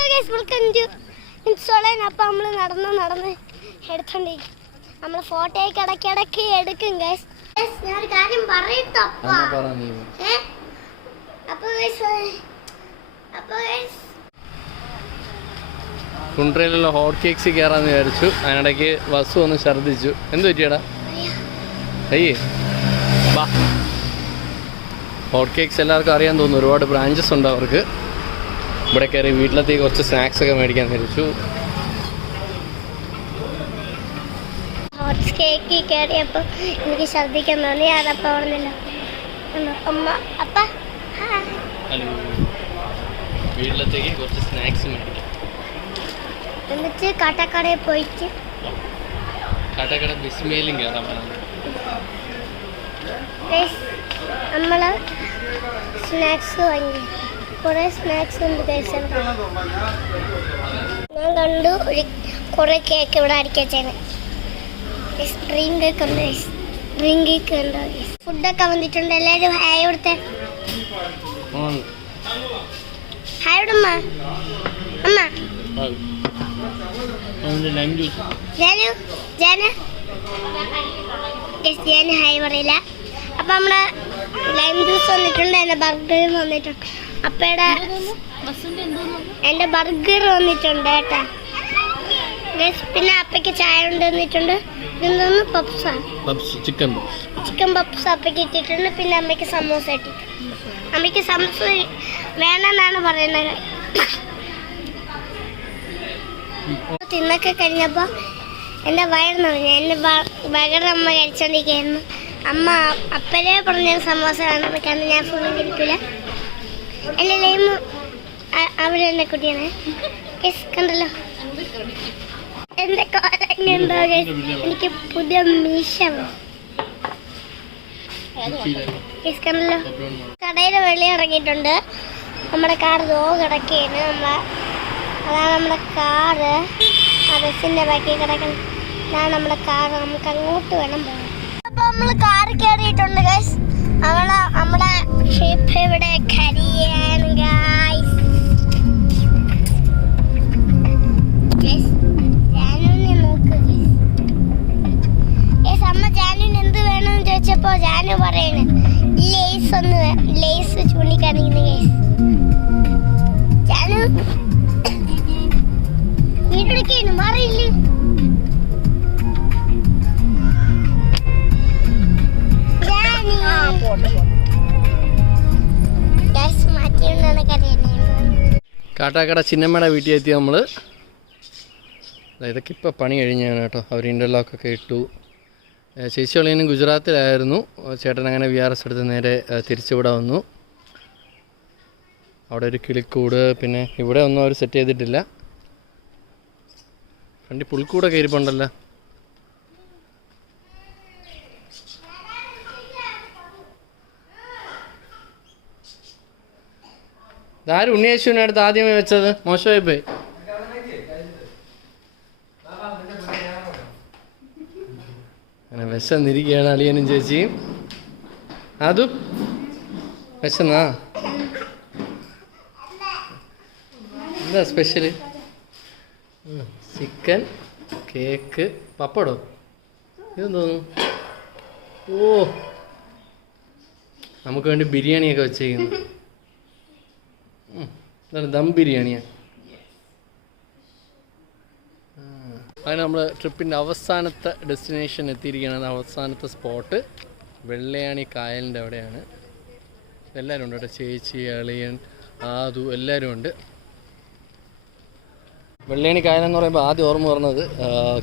Hello guys welcome to ഇൻസ്റ്റോളൈൻ അപ്പം നമ്മൾ നടന്ന് നടന്ന് എടുത്തോണ്ടിരിക്കും. നമ്മൾ ഫോട്ടോയൊക്കെ ഇടയ്ക്കിടയ്ക്ക് എടുക്കും ഗൈസ് ഞാനൊരു കാര്യം പറയട്ടോ എന്നാ പറ നീ? ഏ? അപ്പൊ ഗൈസ് അപ്പൊ ഗൈസ് കുണ്ട്രയിലുള്ള ഹോട്ട് കേക്സ് കയറാന്ന് വിചാരിച്ചു. അതിനിടയ്ക്ക് ബസ് ഒന്ന് ഛർദ്ദിച്ചു. എന്ത് പറ്റിയടാ? അയ്യേ വാ. ഹോട്ട് കേക്ക്സ് എല്ലാവർക്കും അറിയാൻ തോന്നുന്നു. ഒരുപാട് ബ്രാഞ്ചസ് ഉണ്ട് അവർക്ക്. ഇവിടെ കയറി വീട്ടിലത്തേക്ക് കുറച്ച് സ്നാക്സ് ഒക്കെ മേടിക്കാൻ ധരിച്ചു കേക്ക് കയറിയപ്പോൾ എനിക്ക് ഛർദ്ദിക്കാൻ തോന്നി. അതപ്പ പറഞ്ഞില്ല ഉണ്ടോ? അമ്മ അപ്പ ഹായ്. വീട്ടിലത്തേക്ക് കുറച്ച് സ്നാക്സ് മേടിക്കാം. എന്നിട്ട് കാട്ടാക്കടയിൽ പോയിട്ട് കടകട ബിസ്മയിലും കയറാൻ പറഞ്ഞു നമ്മൾ സ്നാക്സ് വാങ്ങി. കുറേ സ്നാക്സ് ഉണ്ട് കഴിച്ചത് ഞാൻ കണ്ടു ഒരു കുറേ കേക്ക് ഇവിടെ ചെയ്യുന്നത് ഡ്രീം കേക്ക് ഉണ്ട് ഡ്രീം കേക്ക് ഉണ്ട് ഫുഡൊക്കെ വന്നിട്ടുണ്ട് എല്ലാവരും ഹായ് കൊടുത്തേ. ഹായ് വിടമ്മ. അമ്മ. ജാനു ജാന. ഹായ് പറയില്ല. അപ്പം നമ്മൾ ലൈം ജ്യൂസ് വന്നിട്ടുണ്ട് എന്റെ ബർഗർ വന്നിട്ടുണ്ട്. അപ്പയുടെ എന്റെ ബർഗർ വന്നിട്ടുണ്ട് കേട്ടാ. പിന്നെ അപ്പയ്ക്ക് ചായ ഉണ്ട് വന്നിട്ടുണ്ട്. ഇതൊന്ന് പപ്സാണ് പപ്സ് ചിക്കൻ ചിക്കൻ പപ്സ് അപ്പയ്ക്ക് ഇട്ടിട്ടുണ്ട്. പിന്നെ അമ്മയ്ക്ക് സമോസ ഇട്ടിട്ടുണ്ട്. അമ്മയ്ക്ക് സമോസ വേണമെന്നാണ് പറയുന്നത്. തിന്നൊക്കെ കഴിഞ്ഞപ്പോൾ എന്റെ വയറ് നിറഞ്ഞു. എന്റെ ബഗർ അമ്മ കഴിച്ചോണ്ടിരിക്കുകയായിരുന്നു. അമ്മ അപ്പലേ പറഞ്ഞ സമോസ വേണമെന്നൊക്കെയാണ് ഞാൻ ഫുള്ള് കഴിക്കില്ല എന്റെ ലൈം അവിടെ എന്റെ കുട്ടിയാണ്. കണ്ടല്ലോ. എന്റെ കോലങ്ങുണ്ടോ എനിക്ക് പുതിയ മീശം കണ്ടല്ലോ. കടയുടെ വെളി ഇറങ്ങിയിട്ടുണ്ട്. നമ്മുടെ കാർ ദോ കിടക്കുകയാണ്. നമ്മളെ അതാണ് നമ്മുടെ കാറ്. ആ ബാക്കി കിടക്കണം. അതാണ് നമ്മുടെ കാറ്. നമുക്ക് അങ്ങോട്ട് വേണം പോകാൻ. അപ്പൊ നമ്മൾ കാറ് കയറിയിട്ടുണ്ട് ഗൈസ് അവളെ നമ്മുടെ ഷിപ്പ് ഇവിടെ കരിയാണ് ഗൈസ് അമ്മ ജാനുവിന് എന്ത് വേണമെന്ന് ചോദിച്ചപ്പോ ജാനു പറയണേ ലേസ് ഒന്ന് ലേസ് ചൂണ്ടിക്കാണിക്കുന്നു ഗൈസ് ജാനു കാട്ടാക്കട ചിന്നമ്മയുടെ വീട്ടിൽ എത്തി നമ്മൾ ഇതൊക്കെ ഇപ്പോൾ പണി കഴിഞ്ഞാണ് കേട്ടോ. അവർ ഇന്റർലോക്കൊക്കെ ഇട്ടു. ചേച്ചി ഒളിയനും ഗുജറാത്തിലായിരുന്നു. ചേട്ടൻ അങ്ങനെ വി ആർ എസ് എടുത്ത് നേരെ തിരിച്ചിവിടെ വന്നു. അവിടെ ഒരു കിളിക്കൂട് പിന്നെ ഇവിടെ ഒന്നും അവർ സെറ്റ് ചെയ്തിട്ടില്ല. ഫ്രണ്ടി പുൽക്കൂടൊക്കെ ഇരിപ്പുണ്ടല്ലോ. ഇതാരും ഉണ്ണിയേശുവിനെ അടുത്ത് ആദ്യമേ വെച്ചത്? മോശമായി പോയി. അങ്ങനെ വിശന്നിരിക്കുകയാണ് അളിയനും ചേച്ചിയും. അതും വിശന്നാ? എന്താ സ്പെഷ്യൽ ചിക്കൻ കേക്ക് പപ്പടോ? ഇതെന്തോന്നു ഓ നമുക്ക് വേണ്ടി ബിരിയാണിയൊക്കെ വെച്ചേക്കുന്നു. ഉം. എന്താണ് ദം ബിരിയാണിയാ? ആ. അങ്ങനെ നമ്മൾ ട്രിപ്പിന്റെ അവസാനത്തെ ഡെസ്റ്റിനേഷൻ എത്തിയിരിക്കുകയാണ്. അവസാനത്തെ സ്പോട്ട് വെള്ളയാണി കായലിന്റെ അവിടെയാണ്. എല്ലാവരും ഉണ്ട് കേട്ടോ. ചേച്ചി അളിയൻ ആദു എല്ലാവരും ഉണ്ട്. വെള്ളയാണി കായലെന്ന് പറയുമ്പോൾ ആദ്യം ഓർമ്മ പറഞ്ഞത്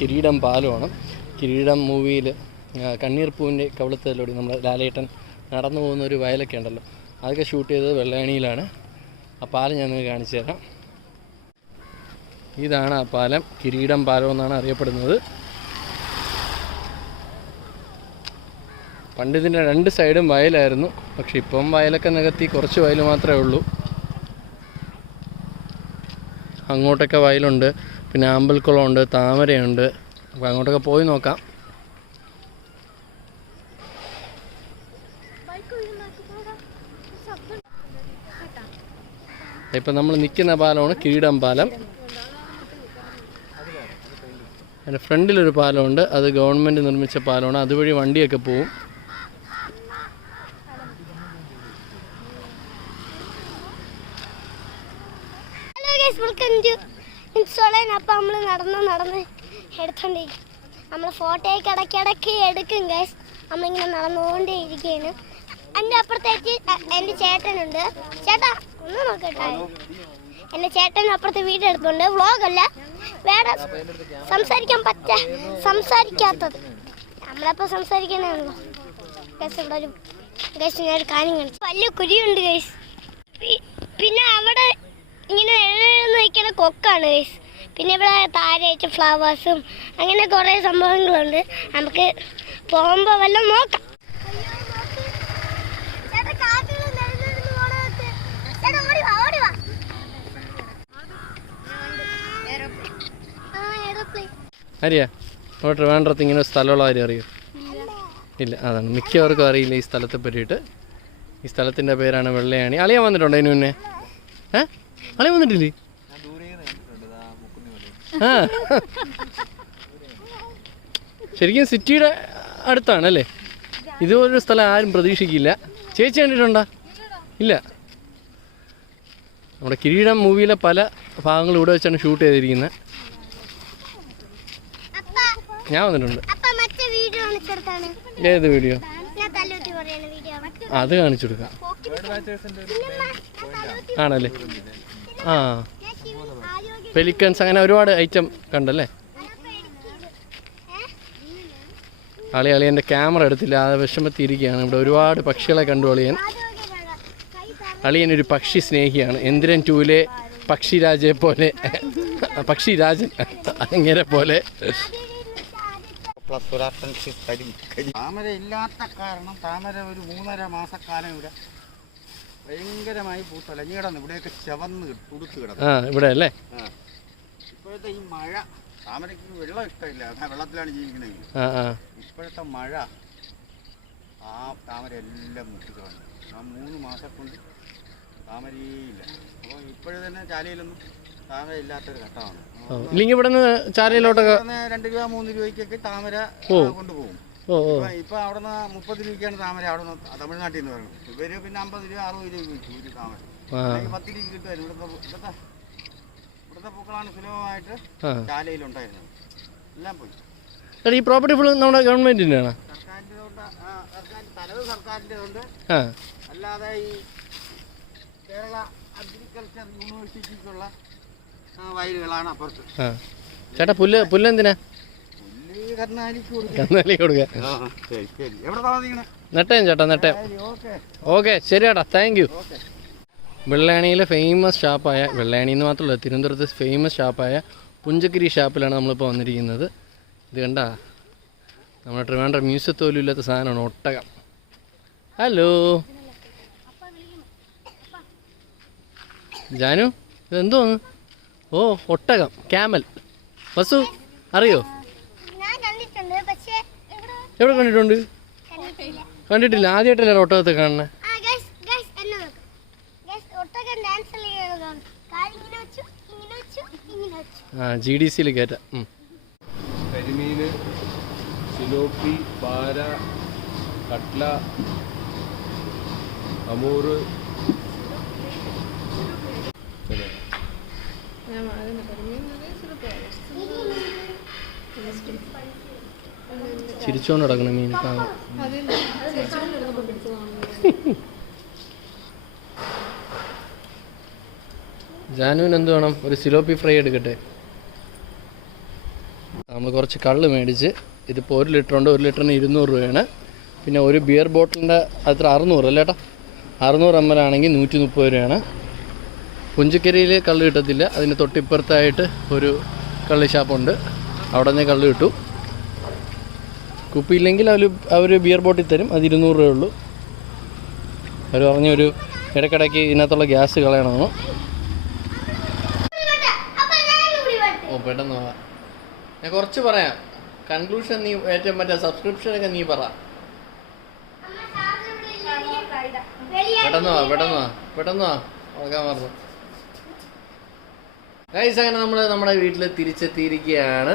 കിരീടം പാലമാണ് കിരീടം മൂവിയിൽ കണ്ണീർപ്പൂവിന്റെ കവിളത്തിലൂടെ നമ്മൾ ലാലേട്ടൻ നടന്നു പോകുന്ന ഒരു വയലൊക്കെ ഉണ്ടല്ലോ. അതൊക്കെ ഷൂട്ട് ചെയ്തത് വെള്ളയാണിയിലാണ്. ആ പാലം ഞാൻ നിങ്ങൾക്ക് കാണിച്ചു തരാം. ഇതാണ് ആ പാലം. കിരീടം പാലം എന്നാണ് അറിയപ്പെടുന്നത്. പണ്ട് ഇതിന്റെ രണ്ട് സൈഡും വയലായിരുന്നു. പക്ഷെ ഇപ്പം വയലൊക്കെ നികത്തി കുറച്ച് വയൽ മാത്രമേ ഉള്ളൂ. അങ്ങോട്ടൊക്കെ വയലുണ്ട്. പിന്നെ ആമ്പൽക്കുളമുണ്ട് താമരയുണ്ട്. അപ്പോൾ അങ്ങോട്ടൊക്കെ പോയി നോക്കാം. ഇപ്പം നമ്മൾ നിൽക്കുന്ന പാലമാണ് കിരീടം പാലം. അതിന്റെ ഫ്രണ്ടിലൊരു പാലമുണ്ട്. അത് ഗവൺമെന്റ് നിർമ്മിച്ച പാലമാണ്. അതുവഴി വണ്ടിയൊക്കെ പോവും. അപ്പം നമ്മൾ നടന്ന് നടന്ന് എടുത്തോണ്ടിരിക്കും നമ്മൾ ഫോട്ടോയൊക്കെ ഇടയ്ക്കിടയ്ക്ക് എടുക്കും ഗൈസ് നമ്മളിങ്ങനെ നടന്നുകൊണ്ടേ ഇരിക്കുകയാണ് എന്റെ അപ്പുറത്തേക്ക് എന്റെ ചേട്ടനുണ്ട്. ചേട്ടാ ഒന്ന് നോക്കട്ടെ എന്റെ ചേട്ടൻ അപ്പുറത്തെ വീട് എടുത്തുണ്ട് വ്ളോഗല്ല വേറെ സംസാരിക്കാൻ പറ്റ സംസാരിക്കാത്തത്. നമ്മളപ്പോൾ സംസാരിക്കണമല്ലോ ഗൈസ് ഇവിടെ ഒരു ഗൈസ് ഞാൻ ഒരു കാര്യം വലിയ കുരിയുണ്ട് ഗൈസ് പിന്നെ അവിടെ ഇങ്ങനെ എഴുന്ന നിൽക്കുന്ന കൊക്കാണ് ഗൈസ് പിന്നെ ഇവിടെ താരയച്ച ഫ്ലവേഴ്സും അങ്ങനെ കുറേ സംഭവങ്ങളുണ്ട്. നമുക്ക് പോകുമ്പോൾ വല്ലതും നോക്കാം. അറിയാ ഓട്ടർ ട്രിവാൻഡ്രത്ത് ഇങ്ങനെ സ്ഥലമുള്ള കാര്യം അറിയോ? ഇല്ല അതാണ്. മിക്കവർക്കും അറിയില്ല ഈ സ്ഥലത്തെ പറ്റിയിട്ട്. ഈ സ്ഥലത്തിന്റെ പേരാണ് വെള്ളയാണി. അളിയ വന്നിട്ടുണ്ടോ അതിന് മുന്നേ? ഏ? അളിയ വന്നിട്ടില്ലേ? ശരിക്കും സിറ്റിയുടെ അടുത്താണ് അല്ലേ ഇതുപോലൊരു സ്ഥലം ആരും പ്രതീക്ഷിക്കില്ല. ചേച്ചി കണ്ടിട്ടുണ്ടോ? ഇല്ല. നമ്മുടെ കിരീടം മൂവിയിലെ പല ഭാഗങ്ങളും ഇവിടെ വെച്ചാണ് ഷൂട്ട് ചെയ്തിരിക്കുന്നത്. ഞാൻ വന്നിട്ടുണ്ട്. ഏത് വീഡിയോ? അത് കാണിച്ചു കൊടുക്കാം. ആണല്ലേ? ആ. പെലിക്കൻസ് അങ്ങനെ ഒരുപാട് ഐറ്റം കണ്ടല്ലേ? അളി അളി എന്റെ ക്യാമറ എടുത്തില്ല. ആ വിഷമത്തിരിക്കുകയാണ് ഇവിടെ ഒരുപാട് പക്ഷികളെ കണ്ടു അളിയൻ അളിയൻ ഒരു പക്ഷി സ്നേഹിയാണ്. എന്തിരൻ ടൂലെ പക്ഷിരാജയെ പോലെ. പക്ഷിരാജൻ അങ്ങനെ പോലെ. പ്ലസ് ഒരു കരി കരി താമര ഇല്ലാത്ത കാരണം താമര ഒരു മൂന്നര മാസക്കാലം ഇവിടെ ഭയങ്കരമായി പൂത്തല കിടന്നു ഇവിടെയൊക്കെ ചവന്ന് തുടുത്ത് കിടന്നു ഇവിടെ അല്ലേ. ഇപ്പോഴത്തെ ഈ മഴ താമരയ്ക്ക് വെള്ളം ഇഷ്ടമില്ല. വെള്ളത്തിലാണ് ജീവിക്കണമെങ്കിൽ ഇപ്പോഴത്തെ മഴ ആ താമര എല്ലാം മുട്ടിക്കളഞ്ഞു ആ മൂന്ന് മാസം കൊണ്ട് താമരയില്ല അപ്പോൾ ഇപ്പോഴും തന്നെ ചാലയിലൊന്നും താമര ഇല്ലാത്തൊരു ഘട്ടമാണ്. ഓ ഇല്ലെങ്കിൽ ഇവിടെ നിന്ന് ചാരയിലോട്ടൊക്കെ രണ്ട് രൂപ മൂന്ന് രൂപയ്ക്കൊക്കെ താമര കൊണ്ടുപോകും. ഇപ്പൊ അവിടുന്ന് മുപ്പത് രൂപയ്ക്കാണ് താമര അവിടെ തമിഴ്നാട്ടിൽ നിന്ന് പറയുന്നത്. ഇവർ പിന്നെ അമ്പത് രൂപ അറുപത് രൂപ വിൽക്കും ഒരു താമര. പത്ത് രൂപ കിട്ടുമായിരുന്നു. ഇവിടുത്തെ ഇവിടുത്തെ ഇവിടുത്തെ പൂക്കളാണ് സുലഭമായിട്ട് ചാലയിൽ ചാലയിലുണ്ടായിരുന്നത്. എല്ലാം പോയി. ഈ പ്രോപ്പർട്ടി ഫുൾ നമ്മുടെ ഗവൺമെന്റിന്റെ ആണ് തലവ് ഉണ്ട് അല്ലാതെ ഈ കേരള അഗ്രികൾച്ചർ യൂണിവേഴ്സിറ്റിക്കുള്ള വയലുകളാണ് അപ്പുറത്ത്. ചേട്ടാ പുല്ല് പുല്ലെന്തിനാ? പുല്ല് കർണാലിക്ക് കൊടുക്കും. കന്നാലി കൊടുക്കുക നെട്ടയം ചേട്ടാ നെട്ടയം. ഓക്കെ. ഓക്കെ ശരി ചേട്ടാ താങ്ക് യു ഓക്കെ. വെള്ളാണിയിലെ ഫേമസ് ഷാപ്പായ വെള്ളാണി എന്ന് മാത്രമല്ല തിരുവനന്തപുരത്തെ ഫേമസ് ഷാപ്പായ പുഞ്ചക്കിരി ഷാപ്പിലാണ് നമ്മളിപ്പോൾ വന്നിരിക്കുന്നത്. ഇത് കണ്ട? നമ്മുടെ ട്രിവാൻഡ്രം മ്യൂസിയത്ത് പോലും ഇല്ലാത്ത സാധനമാണ് ഒട്ടകം. ഹലോ? ജാനു ഇതെന്തോന്ന്? ഓ ഒട്ടകം ക്യാമൽ. വസു അറിയോ? ഞാൻ കണ്ടിട്ടുണ്ട് പക്ഷേ ഇവിടെ എവിടെ കണ്ടിട്ടുണ്ട്? കണ്ടിട്ടില്ല. ആദ്യമായിട്ടല്ലേ ഒട്ടകത്തെ കാണുന്നത് ആ ഗൈസ് ഗൈസ് എന്നെ നോക്ക്. ഗൈസ് ഒട്ടകം ഡാൻസ് കളിക്കുകയാണ് കാലിങ്ങനെ വെച്ചു ഇങ്ങനെ വെച്ചു ഇങ്ങനെ വെച്ചു. ആ ജി ഡി സിയിൽ കയറ്റാം ഉം. കരിമീൻ സിലോപ്പി പാര കട്ല അമൂറ് ചിരിച്ചോണ്ട് നടക്കണം മീൻ പാവം ജാനുവിന് എന്ത് വേണം? ഒരു സിലോപ്പി ഫ്രൈ എടുക്കട്ടെ. നമ്മൾ കുറച്ച് കള്ള് മേടിച്ച് ഇതിപ്പോൾ ഒരു ലിറ്റർ ഉണ്ട് ഒരു ലിറ്ററിന് ഇരുന്നൂറ് രൂപയാണ്. പിന്നെ ഒരു ബിയർ ബോട്ടിലിന്റെ അത്ര അറുന്നൂറ് അല്ലേട്ടാ അറുന്നൂറ് എം എൽ ആണെങ്കിൽ നൂറ്റി മുപ്പത് രൂപയാണ്. പുഞ്ചക്കരിയിൽ കള്ള് കിട്ടത്തില്ല. അതിന് തൊട്ടിപ്പുറത്തായിട്ട് ഒരു കള്ള് ഷാപ്പുണ്ട്. അവിടെ നിന്ന് കള്ള് കിട്ടും. കുപ്പിയില്ലെങ്കിൽ അവർ അവർ ബിയർ ബോട്ടിൽ തരും. അത് ഇരുന്നൂറ് രൂപയേ ഉള്ളൂ. അവർ പറഞ്ഞൊരു ഇടയ്ക്കിടയ്ക്ക് ഇതിനകത്തുള്ള ഗ്യാസ് കളയണമെന്ന് ഓ പെട്ടെന്ന് ഞാൻ കുറച്ച് പറയാം. കൺക്ലൂഷൻ നീ ഏറ്റവും മറ്റേ സബ്സ്ക്രിപ്ഷനൊക്കെ നീ പറ. പെട്ടെന്ന് വാ പെട്ടെന്ന് വാ. പെട്ടെന്ന് വാ. ഉറക്കാൻ പറഞ്ഞു ഗൈസ് അങ്ങനെ നമ്മൾ നമ്മുടെ വീട്ടിൽ തിരിച്ചെത്തിയിരിക്കുകയാണ്.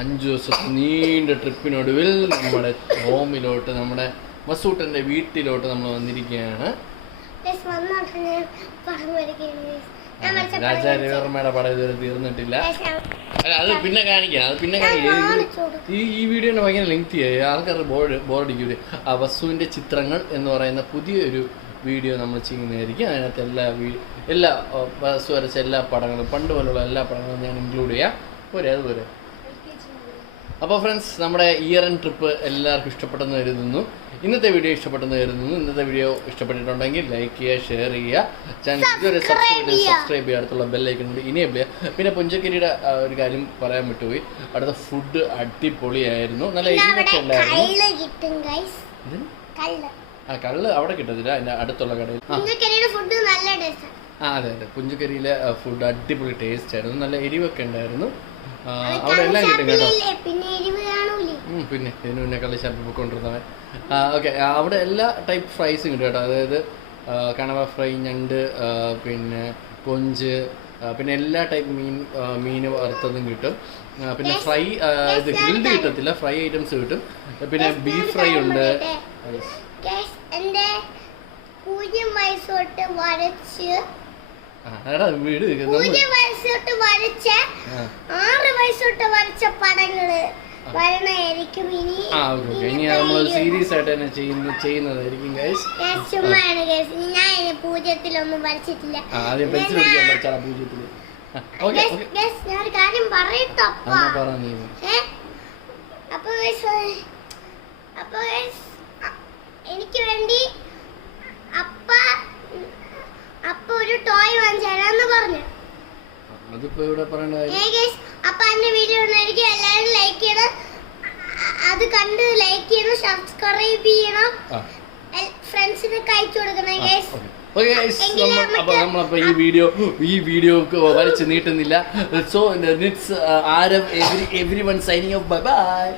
അഞ്ചു ദിവസത്തെ നീണ്ട ട്രിപ്പിനൊടുവിൽ നമ്മുടെ ഹോമിലോട്ട് നമ്മുടെ മസൂട്ടന്റെ വീട്ടിലോട്ട് നമ്മൾ വന്നിരിക്കുകയാണ്. രാജാരവർമ്മയുടെ പടം ഇതുവരെ തീർന്നിട്ടില്ല. അല്ല അത് പിന്നെ കാണിക്കാം അത് പിന്നെ കാണിക്കാം. ഈ ഈ വീഡിയോന് ഭയങ്കര ലെങ്തി ആയി ആൾക്കാർ ബോർഡ് ബോർഡിക്കൂടെ ആ വസുവിന്റെ ചിത്രങ്ങൾ എന്ന് പറയുന്ന പുതിയൊരു വീഡിയോ നമ്മൾ ചെയ്യുന്നതായിരിക്കും. അതിനകത്ത് എല്ലാ എല്ലാ ഓ, വരച്ച എല്ലാ പടങ്ങളും പണ്ട് പോലുള്ള എല്ലാ പടങ്ങളും ഞാൻ ഇൻക്ലൂഡ് ചെയ്യാം. പോരെ അതുപോലെ അപ്പോൾ ഫ്രണ്ട്സ് നമ്മുടെ ഇയർ എൻഡ് ട്രിപ്പ് എല്ലാവർക്കും ഇഷ്ടപ്പെട്ടെന്ന് കരുതുന്നു. ഇന്നത്തെ വീഡിയോ ഇഷ്ടപ്പെട്ടെന്ന് കരുതുന്നു. ഇന്നത്തെ വീഡിയോ ഇഷ്ടപ്പെട്ടിട്ടുണ്ടെങ്കിൽ ലൈക്ക് ചെയ്യുക ഷെയർ ചെയ്യുക. ചാനൽ ഇതുവരെ സബ്സ്ക്രൈബ് ചെയ്യുക സബ്സ്ക്രൈബ് ചെയ്യുക. അടുത്തുള്ള ബെല്ലൈക്കൺ കൂടി ഇനിയും ചെയ്യുക പിന്നെ പുഞ്ചക്കരിയുടെ ഒരു കാര്യം പറയാൻ വിട്ടുപോയി. അടുത്ത ഫുഡ് അടിപൊളിയായിരുന്നു. നല്ല എരിവൊക്കെ ഉണ്ടായിരുന്നു. കള്ള് ആ അവിടെ കിട്ടത്തില്ല അതിന്റെ അടുത്തുള്ള കടയിൽ. ആ. ഫുഡ് നല്ല ടേസ്റ്റ് ആ. അതെ അതെ. പുഞ്ചക്കരിയിലെ ഫുഡ് അടിപൊളി ടേസ്റ്റ് ആയിരുന്നു. നല്ല എരിവൊക്കെ ഉണ്ടായിരുന്നു. ആ, അവിടെ എല്ലാം കിട്ടും കേട്ടോ. പിന്നെ എരിവ് കാണൂലേ? ഉം, പിന്നെ. ഇതിന് മുന്നേ കള്ളി ഷാപ്പിൽ കൊണ്ടിരുന്നവൻ ഓക്കെ അവിടെ എല്ലാ ടൈപ്പ് ഫ്രൈസും കിട്ടും കേട്ടോ. അതായത് ആ, കണവ ഫ്രൈ ഞണ്ട് ആ, പിന്നെ കൊഞ്ച് ആ, പിന്നെ എല്ലാ ടൈപ്പ് മീൻ ആ, മീൻ വറുത്തതും കിട്ടും. ആ, പിന്നെ ഫ്രൈ ഇത് ഗ്രിൽഡ് കിട്ടത്തില്ല. ഫ്രൈ ഐറ്റംസ് കിട്ടും. പിന്നെ ബീഫ് ഫ്രൈ ഉണ്ട്. എന്റെ പൂജ്യം വയസ്സ് തൊട്ട് വരച്ച് പൂജ്യം വരച്ച ആറ് വരച്ച പടങ്ങൾ ഇനി. ഇനി നമ്മൾ ആയിട്ട് തന്നെ ചെയ്യുന്ന ചെയ്യുന്നതായിരിക്കും ഗൈസ് Guys, ചുമ്മാണ് ഗൈസ് ഞാൻ ഇനി പൂജ്യത്തിലൊന്നും വരച്ചിട്ടില്ല. ആ ആദ്യം പെൻസിൽ പിടിക്കാൻ ഞാൻ ഒരു കാര്യം പറയട്ടോ? അപ്പൊ എനിക്ക് വേണ്ടി അപ്പ അപ്പ ഒരു ടോയ് വാങ്ങിച്ചു പറഞ്ഞു. അതിപ്പോ ഇവിടെ അപ്പൊ എന്റെ വീഡിയോ ഉണ്ടായിരിക്കും എല്ലാവരും ലൈക്ക് ചെയ്യണം. അത് കണ്ട് ലൈക്ക് ചെയ്യണം. സബ്സ്ക്രൈബ് ചെയ്യണം. ഫ്രണ്ട്സിനൊക്കെ അയച്ചു കൊടുക്കണം ഗൈസ്. അപ്പോൾ നമ്മളപ്പോൾ ഈ വീഡിയോ ഈ വീഡിയോക്ക് വരച്ച് നീട്ടുന്നില്ല. സോ നിറ്റ്സ് ആരം every every one signing off bye bye